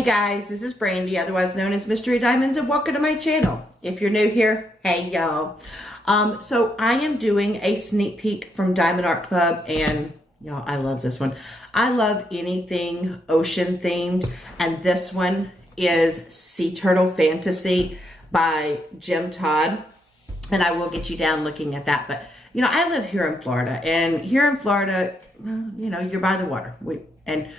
Hey guys, this is Brandy, otherwise known as Mystery Diamonds, and welcome to my channel. If you're new here, hey y'all. So I am doing a sneak peek from Diamond Art Club, and y'all, I love this one. I love anything ocean themed, and this one is Sea Turtle Fantasy by Jim Todd, and I will get you down looking at that. But you know, I live here in Florida, and here in Florida, you know, you're by the water, and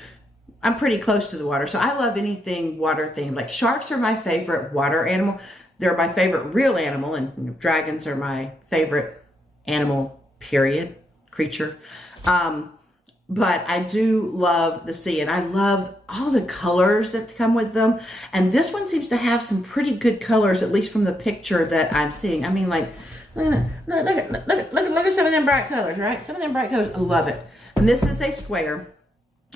I'm pretty close to the water, so I love anything water themed. Like sharks are my favorite water animal. They're my favorite real animal, and dragons are my favorite animal, period, creature. But I do love the sea, and I love all the colors that come with them. And this one seems to have some pretty good colors, at least from the picture that I'm seeing. I mean, like, look at some of them bright colors, right? Some of them bright colors, I love it. And this is a square.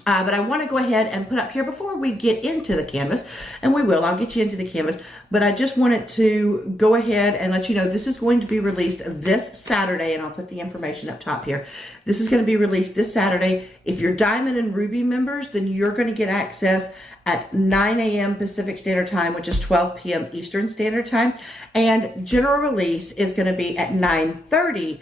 But I want to go ahead and put up here before we get into the canvas, and we will, I'll get you into the canvas, but I just wanted to go ahead and let you know this is going to be released this Saturday, and I'll put the information up top here. This is going to be released this Saturday. If you're Diamond and Ruby members, then you're going to get access at 9 a.m. Pacific Standard Time, which is 12 p.m. Eastern Standard Time, and general release is going to be at 9:30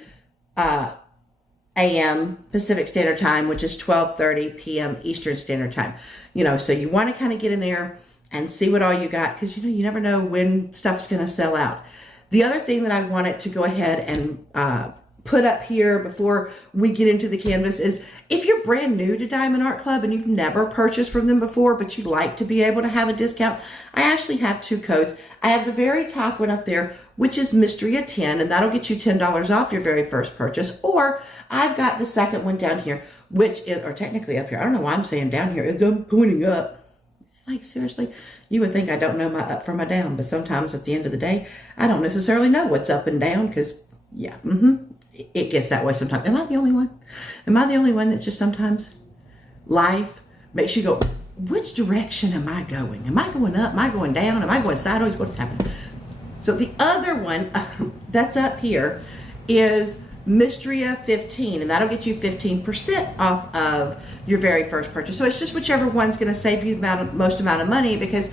a.m. Pacific Standard Time, which is 12:30 p.m. Eastern Standard Time. You know, so you want to kind of get in there and see what all you got, because you know, you never know when stuff's going to sell out. The other thing that I wanted to go ahead and put up here before we get into the canvas is, if you're brand new to Diamond Art Club and you've never purchased from them before, but you'd like to be able to have a discount, I actually have two codes. I have the very top one up there, which is Mystery of 10, and that'll get you $10 off your very first purchase. Or I've got the second one down here, which is, or technically up here. I don't know why I'm saying down here. I'm pointing up. Like, seriously, you would think I don't know my up from my down, but sometimes at the end of the day, I don't necessarily know what's up and down, because, yeah, it gets that way sometimes. Am I the only one? Am I the only one that's just sometimes life makes you go, which direction am I going? Am I going up? Am I going down? Am I going sideways? What's happening? So the other one that's up here is Mystery of 15, and that'll get you 15% off of your very first purchase. So it's just whichever one's going to save you the most amount of money, because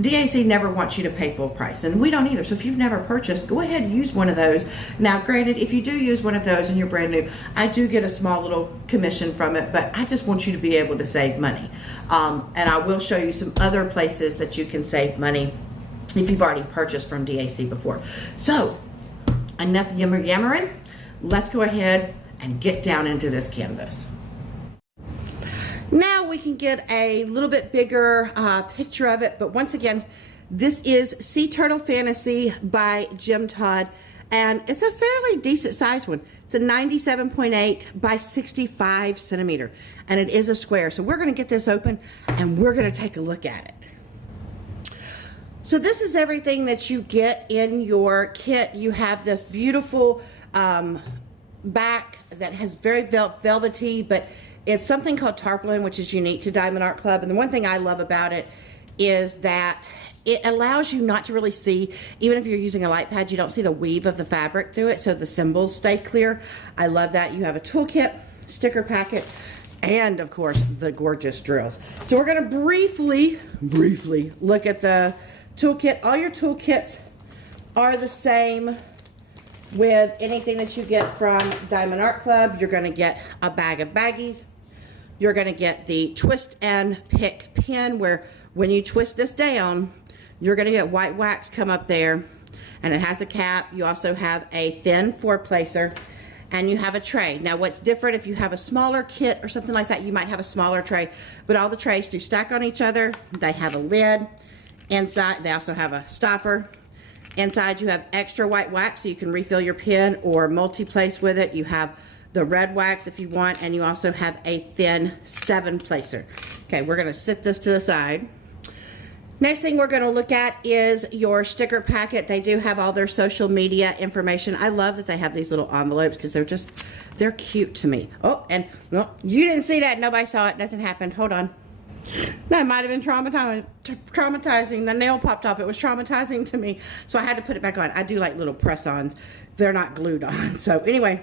DAC never wants you to pay full price, and we don't either. So if you've never purchased, go ahead and use one of those. Now, granted, if you do use one of those and you're brand new, I do get a small little commission from it, but I just want you to be able to save money. And I will show you some other places that you can save money if you've already purchased from DAC before. So, enough yammering. Let's go ahead and get down into this canvas. Now we can get a little bit bigger picture of it, but once again, this is Sea Turtle Fantasy by Jim Todd, and it's a fairly decent size one. It's a 97.8 by 65 centimeter, and it is a square. So we're going to get this open, and we're going to take a look at it. So this is everything that you get in your kit. You have this beautiful back that has very velvety, but it's something called tarpaulin, which is unique to Diamond Art Club. And the one thing I love about it is that it allows you not to really see, even if you're using a light pad, you don't see the weave of the fabric through it, so the symbols stay clear. I love that. You have a toolkit, sticker packet, and of course the gorgeous drills. So we're going to briefly look at the toolkit. All your toolkits are the same with anything that you get from Diamond Art Club. You're going to get a bag of baggies. You're going to get the twist and pick pin, where when you twist this down, you're going to get white wax come up there, and it has a cap. You also have a thin four placer, and you have a tray. Now what's different, if you have a smaller kit or something like that, you might have a smaller tray, but all the trays do stack on each other. They have a lid inside. They also have a stopper. Inside you have extra white wax, so you can refill your pin or multi-place with it. You have the red wax if you want, and you also have a thin 7-placer. Okay, we're going to set this to the side. Next thing we're going to look at is your sticker packet. They do have all their social media information. I love that they have these little envelopes, because they're cute to me. Oh, and well, you didn't see that. Nobody saw it. Nothing happened. Hold on. That might have been traumatizing. The nail popped off. It was traumatizing to me, so I had to put it back on. I do like little press-ons. They're not glued on. So anyway,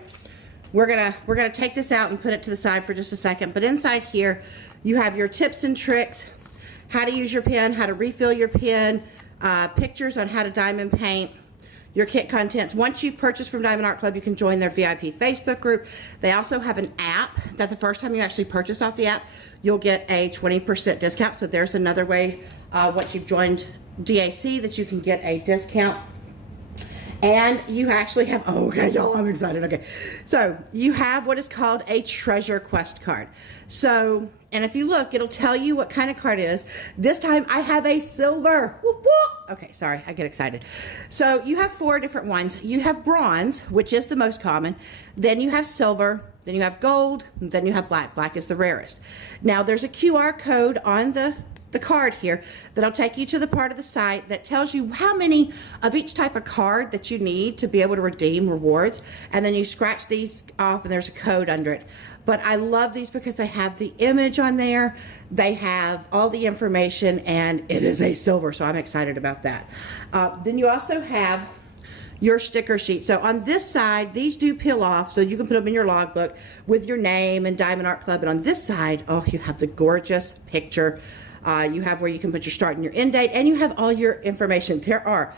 we're gonna take this out and put it to the side for just a second. But inside here, you have your tips and tricks, how to use your pen, how to refill your pen, pictures on how to diamond paint, your kit contents. Once you've purchased from Diamond Art Club, you can join their VIP Facebook group. They also have an app that the first time you actually purchase off the app, you'll get a 20% discount. So there's another way, once you've joined DAC, that you can get a discount. And you actually have, oh, okay, y'all, I'm excited, okay. So you have what is called a treasure quest card. So, and if you look, it'll tell you what kind of card it is. This time I have a silver, whoop, whoop. Okay, sorry, I get excited. So you have 4 different ones. You have bronze, which is the most common. Then you have silver, then you have gold, and then you have black. Black is the rarest. Now there's a QR code on the card here that'll take you to the part of the site that tells you how many of each type of card that you need to be able to redeem rewards, and then you scratch these off and there's a code under it. But I love these because they have the image on there, they have all the information, and it is a silver, so I'm excited about that. Then you also have your sticker sheet. So on this side, these do peel off, so you can put them in your logbook with your name and Diamond Art Club. And on this side, oh, you have the gorgeous picture. You have where you can put your start and your end date, and you have all your information. There are,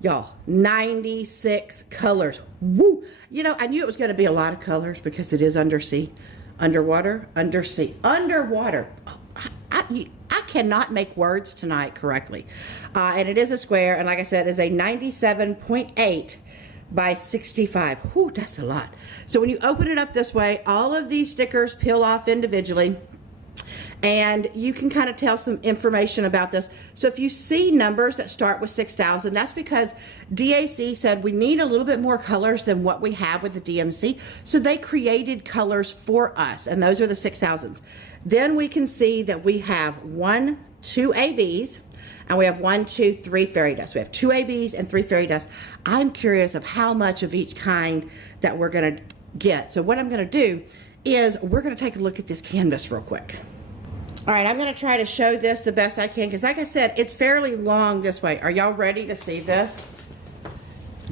y'all, 96 colors. Woo! You know, I knew it was going to be a lot of colors because it is undersea, underwater, undersea, underwater. I cannot make words tonight correctly. And it is a square, and like I said, is a 97.8 by 65. Whew, that's a lot. So when you open it up this way, all of these stickers peel off individually, and you can kind of tell some information about this. So if you see numbers that start with 6,000, that's because DAC said we need a little bit more colors than what we have with the DMC. So they created colors for us, and those are the 6,000s. Then we can see that we have 1, 2 ABs, and we have 1, 2, 3 fairy dust. We have 2 ABs and 3 fairy dust. I'm curious of how much of each kind that we're gonna get. So what I'm gonna do is we're gonna take a look at this canvas real quick. All right, I'm gonna try to show this the best I can, because like I said, it's fairly long this way. Are y'all ready to see this?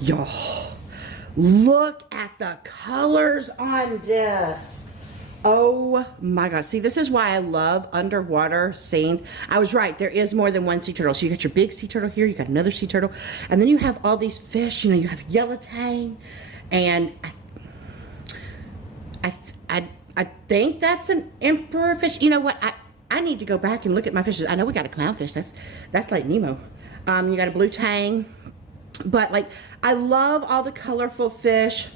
Y'all, look at the colors on this. Oh my God. See, this is why I love underwater scenes. I was right, there is more than one sea turtle. So you got your big sea turtle here, you got another sea turtle, and then you have all these fish. You know, you have yellow tang, and I think that's an emperor fish. You know what? I need to go back and look at my fishes. I know we got a clownfish. That's like Nemo. You got a blue tang. But like, I love all the colorful fish.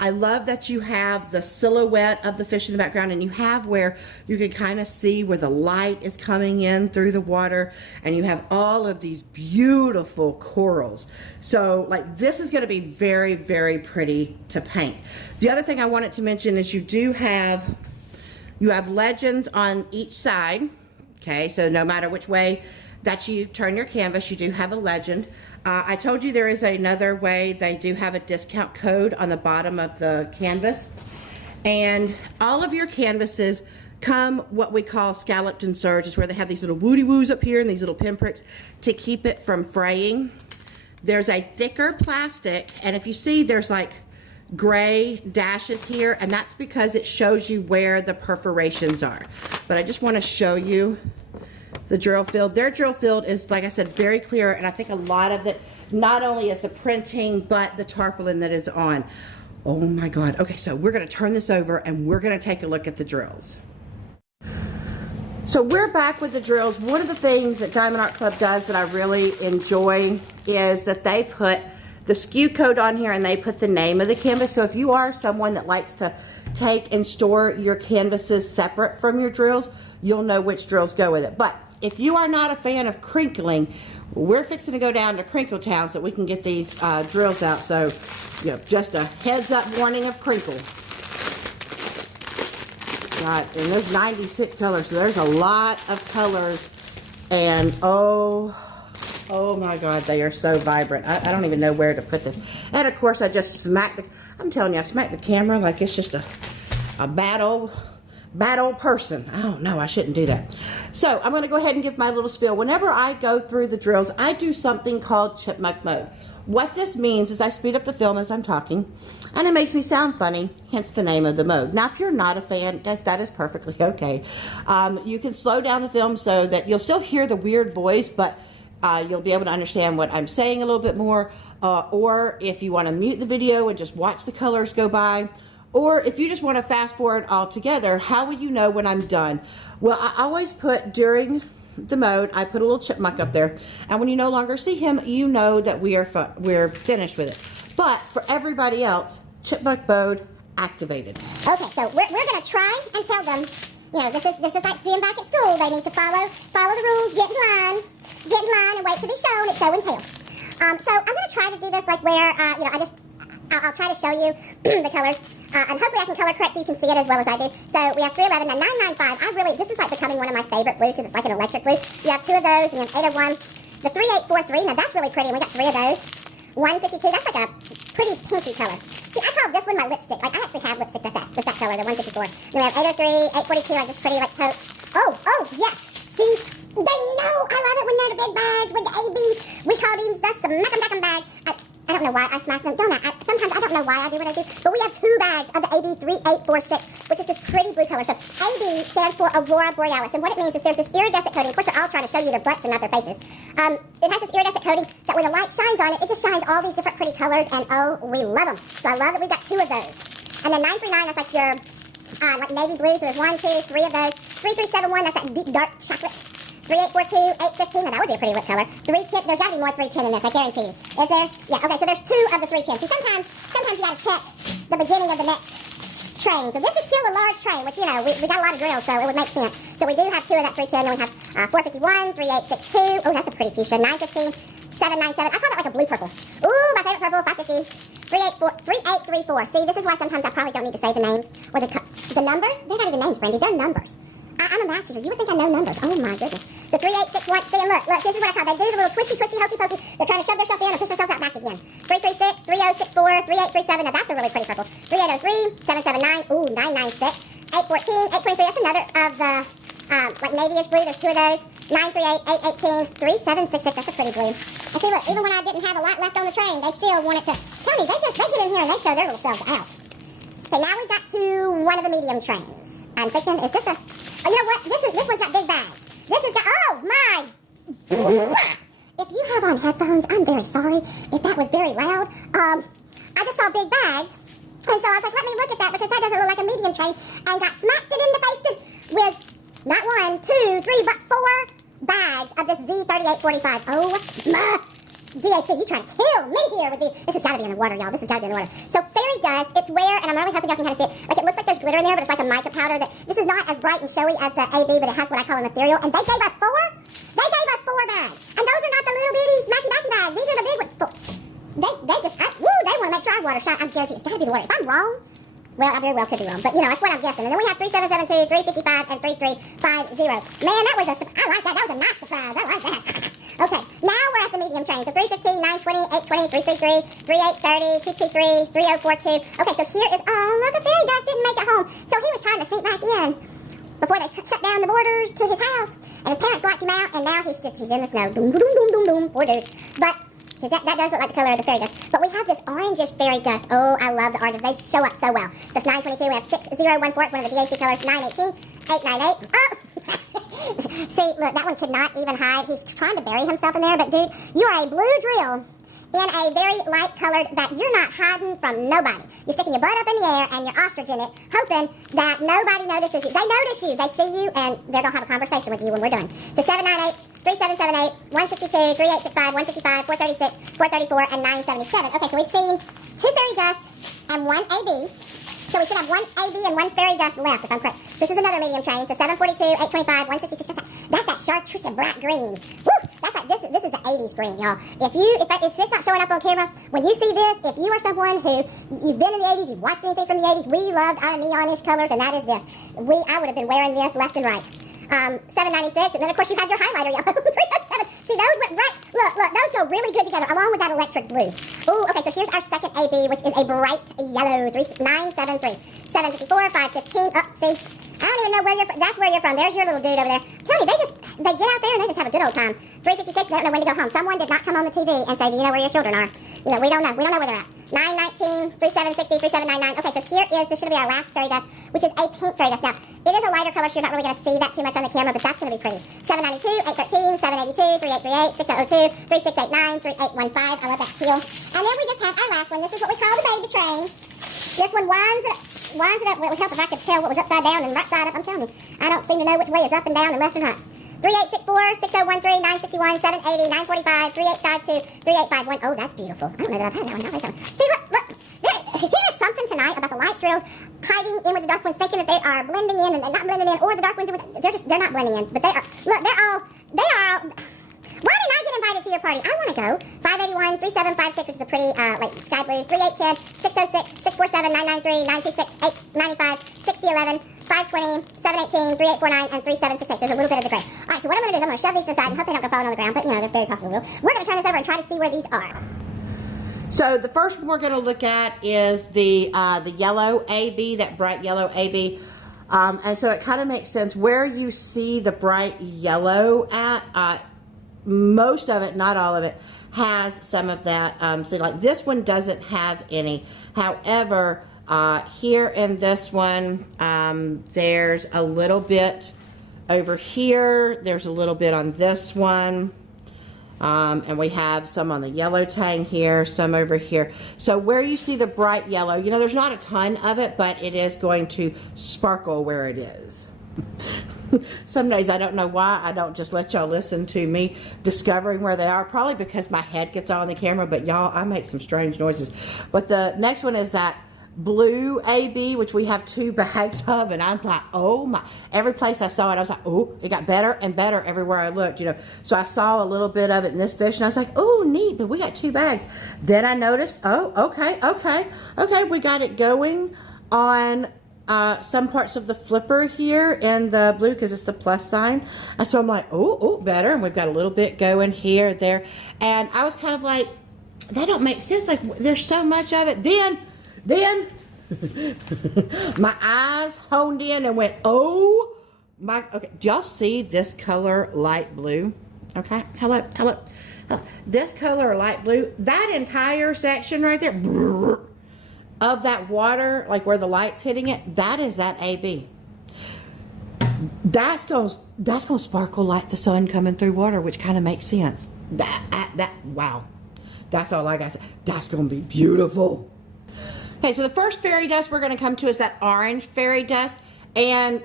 I love that you have the silhouette of the fish in the background, and you have where you can kind of see where the light is coming in through the water, and you have all of these beautiful corals. So like, this is going to be very, very pretty to paint. The other thing I wanted to mention is you have legends on each side. Okay, so no matter which way that you turn your canvas, you do have a legend. I told you there is another way. They do have a discount code on the bottom of the canvas. And all of your canvases come what we call scalloped and serged, where they have these little woody woos up here and these little pinpricks to keep it from fraying. There's a thicker plastic, and if you see, there's like gray dashes here, and that's because it shows you where the perforations are. But I just want to show you the drill field. Their drill field is, like I said, very clear, and I think a lot of it not only is the printing, but the tarpaulin that is on. Oh my God. Okay, so we're going to turn this over and we're going to take a look at the drills. So we're back with the drills. One of the things that Diamond Art Club does that I really enjoy is that they put the SKU code on here and they put the name of the canvas. So if you are someone that likes to take and store your canvases separate from your drills, you'll know which drills go with it. But if you are not a fan of crinkling, we're fixing to go down to Crinkle Town so we can get these drills out. So, you know, just a heads up warning of crinkle. Right, and there's 96 colors, so there's a lot of colors. And oh my God, they are so vibrant. I don't even know where to put this. And of course, I just smacked I'm telling you, I smacked the camera like it's just a bad old person. I don't know, I shouldn't do that. So I'm going to go ahead and give my little spiel. Whenever I go through the drills, I do something called chipmunk mode. What this means is I speed up the film as I'm talking, and it makes me sound funny, hence the name of the mode. Now, if you're not a fan, guys, that is perfectly okay. You can slow down the film so that you'll still hear the weird voice, but you'll be able to understand what I'm saying a little bit more. Or if you want to mute the video and just watch the colors go by, or if you just want to fast forward altogether, how will you know when I'm done? Well, I always put during the mode, I put a little chipmunk up there, and when you no longer see him, you know that we're finished with it. But for everybody else, chipmunk mode activated. Okay, so we're gonna try and tell them, you know, this is like being back at school. They need to follow the rules, get in line, and wait to be shown. It's show and tell. So I'm gonna try to do this like where, you know, I'll try to show you the colors. And hopefully I can color correct so you can see it as well as I do. So we have 311 and 995. This is like becoming one of my favorite blues because it's like an electric blue. You have 2 of those, and you have 801. The 3843, now that's really pretty, and we got 3 of those. 152, that's like a pretty pinky color. See, I call this one my lipstick. Like, I actually have lipstick that's that color, the 154. Then we have 803, 842, like this pretty, like taupe. Oh, yes. See, they know I love it when they're the big bags with the AB. We call these the smack-em-back-em bag. I don't know why I smack them, don't I? Sometimes I don't know why I do what I do, but we have 2 bags of the AB 3846, which is this pretty blue color. So AB stands for Aurora Borealis, and what it means is there's this iridescent coating. Of course, they're all trying to show you their butts and not their faces. It has this iridescent coating that when the light shines on it, it just shines all these different pretty colors, and oh, we love them. So I love that we got 2 of those. And then 939, that's like your like navy blue. So there's 1, 2, 3 of those. 3371, that's that deep dark chocolate. 3842, 815, now that would be a pretty lit color. 310, there's gotta be more 310 in this, I guarantee you. Is there? Yeah, okay, so there's 2 of the 310. See, sometimes you gotta check the beginning of the next train. So this is still a large train, which, you know, we got a lot of drills, so it would make sense. So we do have 2 of that 310, then we have 451, 3862, oh, that's a pretty fuchsia, 915, 797, I call that like a blue purple. Ooh, my favorite purple, 550, 3834. See, this is why sometimes I probably don't need to say the names, or the numbers. They're not even names, Brandy, they're numbers. I'm a math teacher. You would think I know numbers. Oh, my goodness. So 3861. See, and look, this is what I call. They do the little twisty, hokey pokey. They're trying to shove themselves in and push themselves out back again. 336, 3064, 3837. Now, that's a really pretty purple. 3803, 779. Ooh, 996. 814, 823. That's another of the, like, navyish blue. There's 2 of those. 938, 818, 3766. That's a pretty blue. And see, look, even when I didn't have a lot left on the train, they still wanted to. Tell me, they get in here and they show their little selves out. Okay, now we got to one of the medium trains. I'm thinking, is this a... Oh, you know what? This one's got big bags. This is got, oh my! If you have on headphones, I'm very sorry if that was very loud. I just saw big bags, and so I was like, let me look at that because that doesn't look like a medium train, and got smacked it in the face with not 1, 2, 3, but 4 bags of this Z3845. Oh my! DAC, you trying to kill me here with these. This has got to be in the water, y'all. This has got to be in the water. So fairy dust, it's where, and I'm really hoping y'all can kind of see it. Like, it looks like there's glitter in there, but it's like a mica powder. This is not as bright and showy as the AB, but it has what I call an ethereal. And they gave us 4? They gave us 4 bags. And those are not the little bitty smacky backy bags. These are the big ones. They want to make sure our water shine. I'm guaranteed it's got to be the water. If I'm wrong, well, I very well could be wrong. But, you know, that's what I'm guessing. And then we have 3772, 355, and 3350. Man, that was I like that. That was a nice surprise. I like that. Okay, now we're at the medium train. So 315, 920, 820, 333, 3830, 223, 3042. Okay, so here is, oh, look, the fairy dust didn't make it home. So he was trying to sneak back in before they shut down the borders to his house. And his parents locked him out, and now he's in the snow. Doom, doom, doom, doom, doom. Poor dude. But that does look like the color of the fairy dust. But we have this orangish fairy dust. Oh, I love the oranges. They show up so well. So it's 922. We have 6014. It's one of the DAC colors. 918. 898. Oh! See, look, that one could not even hide. He's trying to bury himself in there. But, dude, you are a blue drill in a very light colored that you're not hiding from nobody. You're sticking your butt up in the air and you're ostrich in it, hoping that nobody notices you. They notice you. They see you, and they're going to have a conversation with you when we're done. So 798, 3778, 162, 3865, 155, 436, 434, and 977. Okay, so we've seen 2 fairy dust and 1 AB. So we should have 1 AB and 1 fairy dust left, if I'm correct. This is another medium train. So 742, 825, 166. That's that chartreuse bright green. Woo! That's like this is the 80s green, y'all. If it's not showing up on camera, when you see this, if you are someone who you've been in the 80s, you've watched anything from the 80s, we loved our neonish colors, and that is this. I would have been wearing this left and right. 796, and then of course you have your highlighter yellow. 307. See, those went right. Look, those go really good together, along with that electric blue. Ooh, okay, so here's our second AB, which is a bright yellow. 973, 754, 515. Oh, see, I don't even know where you're from. That's where you're from. There's your little dude over there. Tell me, they get out there and they just have a good old time. 3:56, they don't know when to go home. Someone did not come on the TV and say, do you know where your children are? You know, we don't know. We don't know where they're at. 9:19, 37:60, 37:99. Okay, so here is, this should be our last fairy dust, which is a pink fairy dust. Now, it is a lighter color, so you're not really going to see that too much on the camera, but that's going to be pretty. 792, 813, 782, 3838, 6002, 3689, 3815. I love that teal. And then we just have our last one. This is what we call the baby train. This one winds it up. Well, it would help if I could tell what was upside down and right side up. I'm telling you, I don't seem to know which way is up and down and left and right. 3864, 6013, 961, 780, 945, 3852, 3851. Oh, that's beautiful. I don't know that I've had that one. No, wait a minute. See, look. There is something tonight about the light drills hiding in with the dark ones, thinking that they are blending in and they're not blending in, or the dark ones, they're not blending in, but they are. Look, they are all. Why didn't I get invited to your party? I want to go. 581, 3756, which is a pretty, like, sky blue. 3810, 606, 647, 993, 926, 895, 6011, 520, 718, 3849, and 3768. So there's a little bit of the gray. All right, so what I'm going to do is I'm going to shove these to the side and hope they don't go falling on the ground, but, you know, they're very possible. We're going to turn this over and try to see where these are. So the first one we're going to look at is the yellow AB, that bright yellow AB. And so it kind of makes sense where you see the bright yellow at. Most of it, not all of it, has some of that. So like this one doesn't have any. However, here in this one, there's a little bit over here. There's a little bit on this one. And we have some on the yellow tang here, some over here. So where you see the bright yellow, you know, there's not a ton of it, but it is going to sparkle where it is. Some days I don't know why I don't just let y'all listen to me discovering where they are. Probably because my head gets on the camera, but y'all, I make some strange noises. But the next one is that blue AB, which we have 2 bags of, and I'm like, oh my, every place I saw it, I was like, oh, it got better and better everywhere I looked, you know. So I saw a little bit of it in this fish, and I was like, oh, neat, but we got 2 bags. Then I noticed, oh, okay, we got it going on some parts of the flipper here in the blue, because it's the plus sign. And so I'm like, oh, better. And we've got a little bit going here, there. And I was kind of like, that don't make sense. Like, there's so much of it. Then my eyes honed in and went, oh my, okay. Do y'all see this color light blue? Okay, hello. This color light blue, that entire section right there, of that water, like where the light's hitting it, that is that AB. That's gonna sparkle like the sun coming through water, which kind of makes sense. Wow. That's all I got to say. That's gonna be beautiful. Okay, so the first fairy dust we're gonna come to is that orange fairy dust. And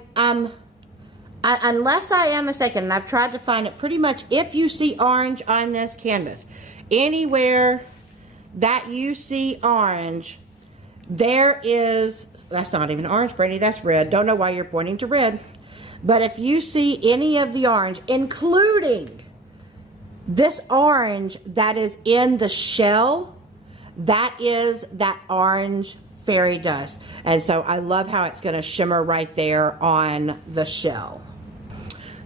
unless I am mistaken, and I've tried to find it, pretty much if you see orange on this canvas, anywhere that you see orange, there is, that's not even orange, Brady, that's red. Don't know why you're pointing to red. But if you see any of the orange, including this orange that is in the shell, that is that orange fairy dust. And so I love how it's going to shimmer right there on the shell.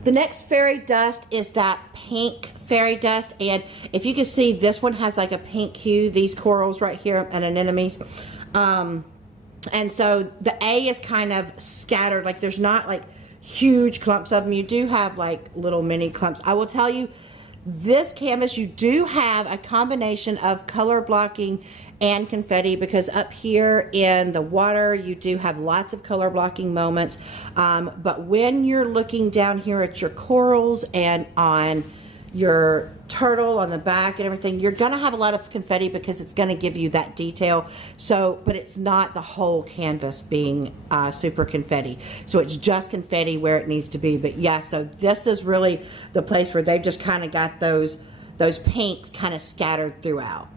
The next fairy dust is that pink fairy dust, and if you can see, this one has like a pink hue, these corals right here and anemones. And so the A is kind of scattered, like there's not like huge clumps of them. You do have like little mini clumps. I will tell you, this canvas, you do have a combination of color blocking and confetti, because up here in the water you do have lots of color blocking moments, but when you're looking down here at your corals and on your turtle on the back and everything, you're gonna have a lot of confetti because it's gonna give you that detail. So, but it's not the whole canvas being super confetti, so it's just confetti where it needs to be. But yeah, so this is really the place where they've just kind of got those pinks kind of scattered throughout.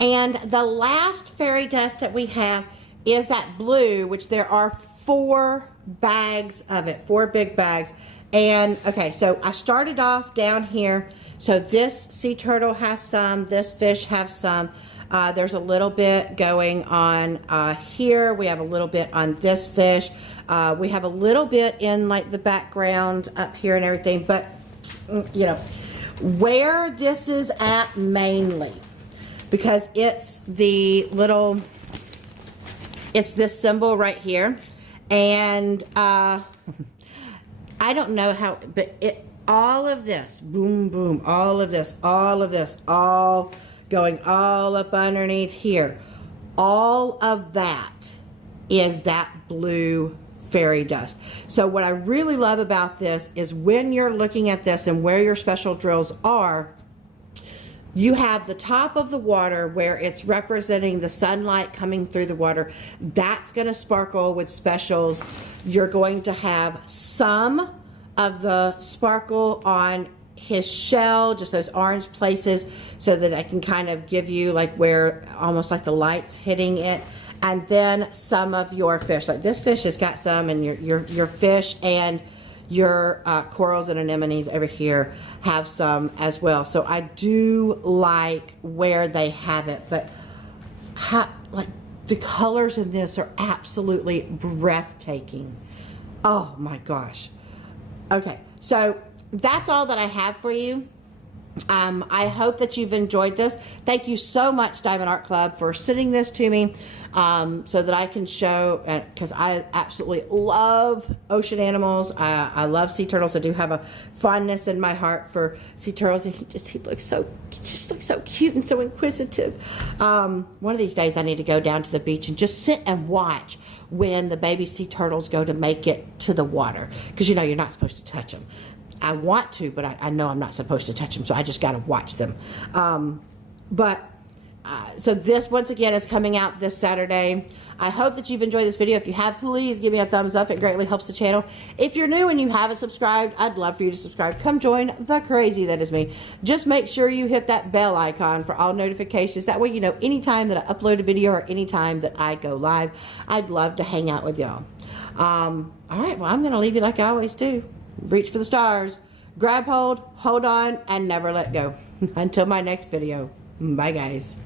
And the last fairy dust that we have is that blue, which there are 4 bags of it, 4 big bags. And okay, so I started off down here. So this sea turtle has some, this fish has some. There's a little bit going on here. We have a little bit on this fish. We have a little bit in like the background up here and everything. But you know, where this is at mainly, because it's the little, it's this symbol right here. And I don't know how, but all of this, boom, boom, all of this, all going all up underneath here. All of that is that blue fairy dust. So what I really love about this is when you're looking at this and where your special drills are, you have the top of the water where it's representing the sunlight coming through the water. That's going to sparkle with specials. You're going to have some of the sparkle on his shell, just those orange places, so that I can kind of give you like where almost like the light's hitting it. And then some of your fish, like this fish has got some, and your fish and your corals and anemones over here have some as well. So I do like where they have it, but like the colors in this are absolutely breathtaking. Oh my gosh. Okay, so that's all that I have for you. I hope that you've enjoyed this. Thank you so much, Diamond Art Club, for sending this to me so that I can show, because I absolutely love ocean animals. I love sea turtles. I do have a fondness in my heart for sea turtles, and he just looks so cute and so inquisitive. One of these days I need to go down to the beach and just sit and watch when the baby sea turtles go to make it to the water, because you know you're not supposed to touch them. I want to, but I know I'm not supposed to touch them, so I just got to watch them. So this, once again, is coming out this Saturday. I hope that you've enjoyed this video. If you have, please give me a thumbs up. It greatly helps the channel. If you're new and you haven't subscribed, I'd love for you to subscribe. Come join the crazy that is me. Just make sure you hit that bell icon for all notifications. That way you know anytime that I upload a video or anytime that I go live. I'd love to hang out with y'all. All right, well, I'm going to leave you like I always do. Reach for the stars, grab hold on, and never let go. Until my next video. Bye, guys.